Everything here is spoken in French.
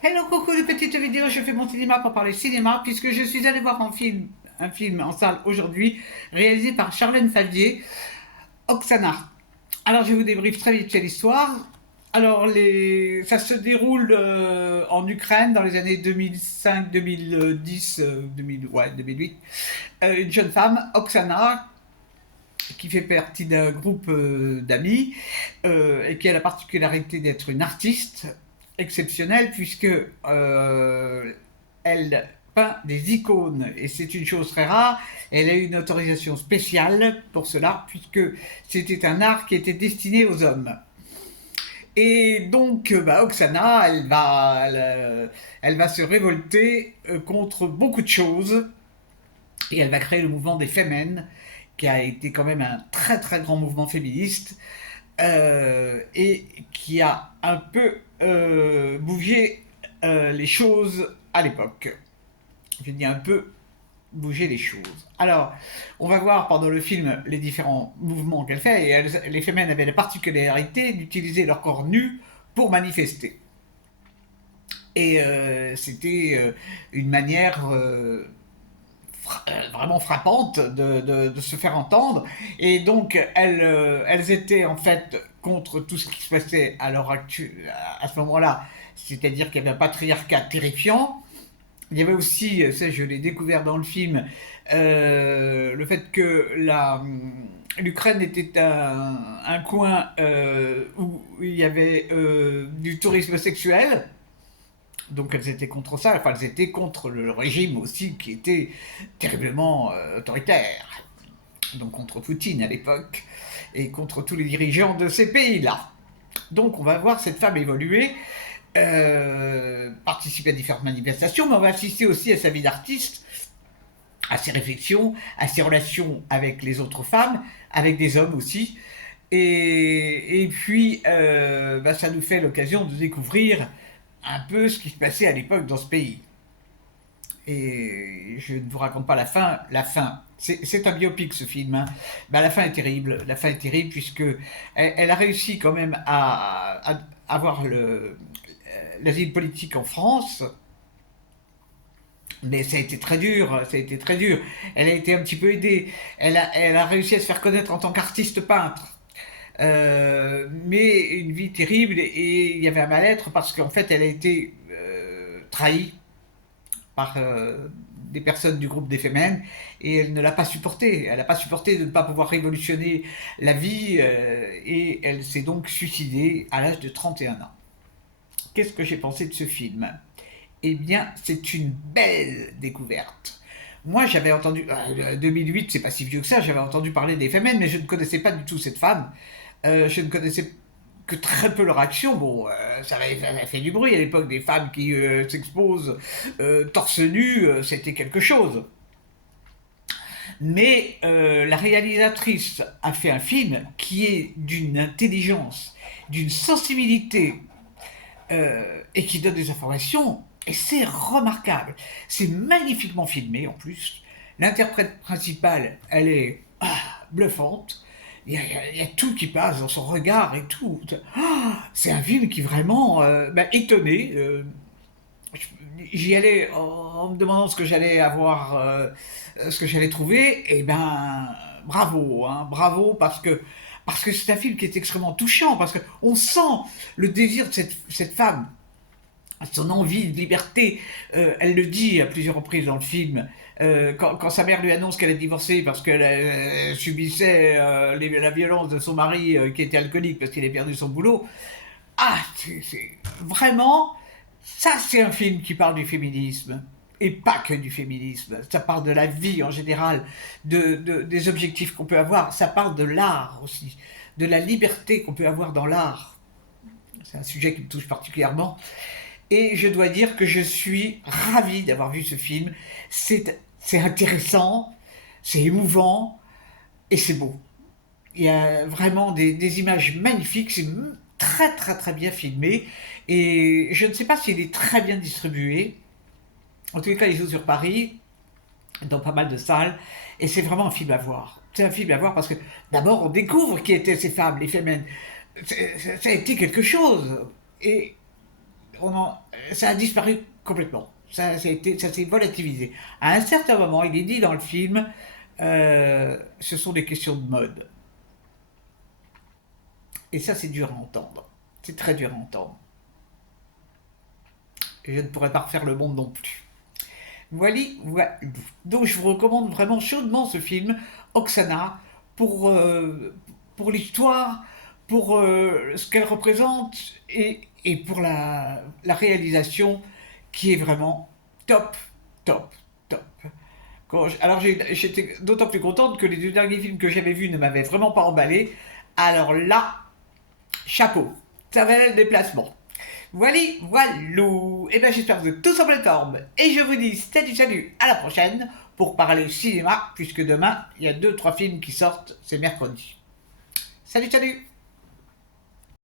Hello coucou de petites vidéos, je fais mon cinéma pour parler cinéma puisque je suis allée voir un film en salle aujourd'hui réalisé par Charlène Favier, Oksana. Alors je vous débriefe très vite l'histoire. Alors ça se déroule en Ukraine dans les années 2005, 2010, 2008. Une jeune femme, Oksana, qui fait partie d'un groupe d'amis et qui a la particularité d'être une artiste exceptionnelle puisque elle peint des icônes et c'est une chose très rare. Elle a eu une autorisation spéciale pour cela puisque c'était un art qui était destiné aux hommes. Et donc, Oksana, elle va se révolter contre beaucoup de choses et elle va créer le mouvement des Femmes, qui a été quand même un très très grand mouvement féministe et qui a un peu bougé les choses à l'époque. Je dis un peu bouger les choses. Alors, on va voir pendant le film les différents mouvements qu'elle fait, et les femmes avaient la particularité d'utiliser leur corps nu pour manifester. Et c'était une manière vraiment frappante de se faire entendre. Et donc, elles étaient en fait contre tout ce qui se passait à ce moment-là. C'est-à-dire qu'il y avait un patriarcat terrifiant. Il y avait aussi, ça je l'ai découvert dans le film, le fait que l'Ukraine était un coin où il y avait du tourisme sexuel. Donc elles étaient contre ça, enfin elles étaient contre le régime aussi qui était terriblement autoritaire. Donc contre Poutine à l'époque et contre tous les dirigeants de ces pays-là. Donc on va voir cette femme évoluer, participer à différentes manifestations, mais on va assister aussi à sa vie d'artiste, à ses réflexions, à ses relations avec les autres femmes, avec des hommes aussi. Et puis, ça nous fait l'occasion de découvrir un peu ce qui se passait à l'époque dans ce pays. Et je ne vous raconte pas la fin. La fin, c'est un biopic ce film. Hein. La fin est terrible. La fin est terrible puisque elle a réussi quand même à avoir l'asile politique en France. Mais ça a été très dur, ça a été très dur. Elle a été un petit peu aidée. Elle a réussi à se faire connaître en tant qu'artiste peintre. Mais une vie terrible et il y avait un mal-être parce qu'en fait elle a été trahie par des personnes du groupe des Femmes et elle ne l'a pas supporté. Elle n'a pas supporté de ne pas pouvoir révolutionner la vie et elle s'est donc suicidée à l'âge de 31 ans. Qu'est-ce que j'ai pensé de ce film? Eh bien, c'est une belle découverte. Moi, j'avais entendu, 2008, c'est pas si vieux que ça, j'avais entendu parler des Femmes, mais je ne connaissais pas du tout cette femme. Je ne connaissais que très peu leur action. Bon, ça avait fait du bruit à l'époque, des femmes qui s'exposent torse nu, c'était quelque chose. Mais la réalisatrice a fait un film qui est d'une intelligence, d'une sensibilité et qui donne des informations. Et c'est remarquable. C'est magnifiquement filmé en plus. L'interprète principale, elle est bluffante. Il y a tout qui passe dans son regard et tout. C'est un film qui vraiment étonné. J'y allais en me demandant ce que j'allais avoir, ce que j'allais trouver. Et ben, bravo, hein, bravo parce que c'est un film qui est extrêmement touchant parce que on sent le désir de cette femme, son envie de liberté. Elle le dit à plusieurs reprises dans le film. Quand sa mère lui annonce qu'elle est divorcée parce qu'elle subissait la violence de son mari qui était alcoolique parce qu'il a perdu son boulot. Vraiment, ça c'est un film qui parle du féminisme. Et pas que du féminisme. Ça parle de la vie en général, des objectifs qu'on peut avoir. Ça parle de l'art aussi, de la liberté qu'on peut avoir dans l'art. C'est un sujet qui me touche particulièrement. Et je dois dire que je suis ravi d'avoir vu ce film. C'est intéressant, c'est émouvant et c'est beau. Il y a vraiment des images magnifiques, c'est très très très bien filmé. Et je ne sais pas s'il est très bien distribué. En tous les cas, il joue sur Paris, dans pas mal de salles. Et c'est vraiment un film à voir. C'est un film à voir parce que d'abord on découvre qui étaient ces femmes, les femmes. Ça a été quelque chose. Et ça a disparu complètement. Ça s'est volatilisé. À un certain moment, il est dit dans le film, ce sont des questions de mode. Et ça, c'est dur à entendre. C'est très dur à entendre. Et je ne pourrais pas refaire le monde non plus. Voilà, voilà. Donc je vous recommande vraiment chaudement ce film, Oksana, pour, euh, pour l'histoire, pour ce qu'elle représente et pour la réalisation qui est vraiment top, top, top. Alors j'étais d'autant plus contente que les deux derniers films que j'avais vus ne m'avaient vraiment pas emballé. Alors là, chapeau, ça valait le déplacement. Voilà, voilou. Et bien j'espère que vous êtes tous en pleine forme. Et je vous dis salut, à la prochaine pour parler cinéma, puisque demain, il y a 2-3 films qui sortent, c'est mercredi. Salut.